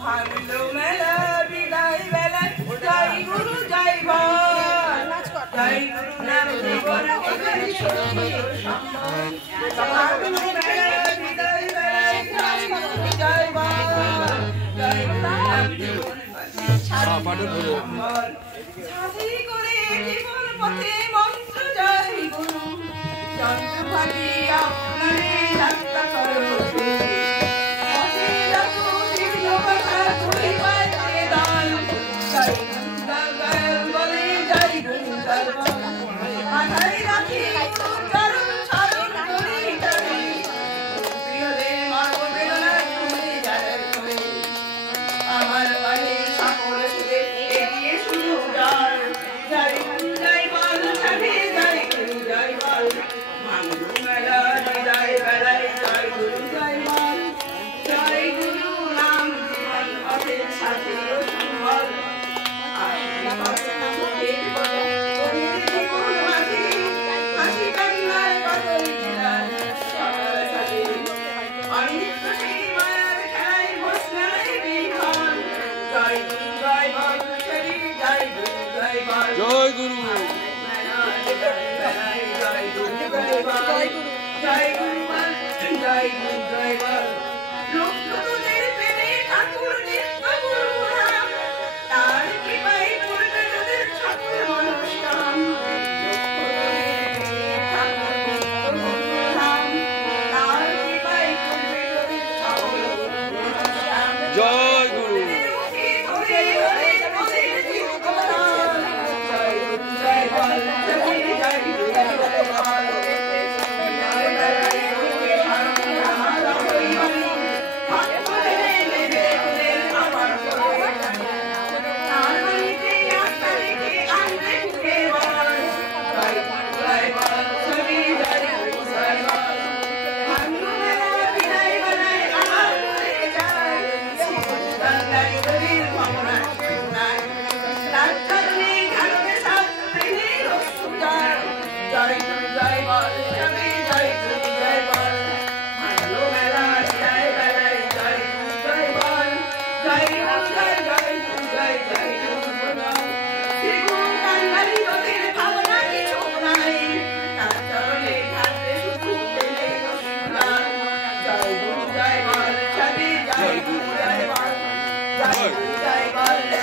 ভালো মেলা বিদায় বেলা জয় গুরু জয় বল জয় গুরু নাম জীবন ভালো মেলা বিদায় বেলা জয় গুরু জয় বল জয় গুরু নাম জীবন সাধি করে জীবন পথে মন্ত্র জয় গুরু যন্ত্র ভাবি আপনারে যাত্রা করো জয় গুরু জয় গুরু জয় গুরু জয় লোকদের প্রেমে ঠাকুর নিত্য গুরু নাম তার কৃপায় পূর্বে তাদের সকল অনুষ্ঠান জয় গুরু Jai Bal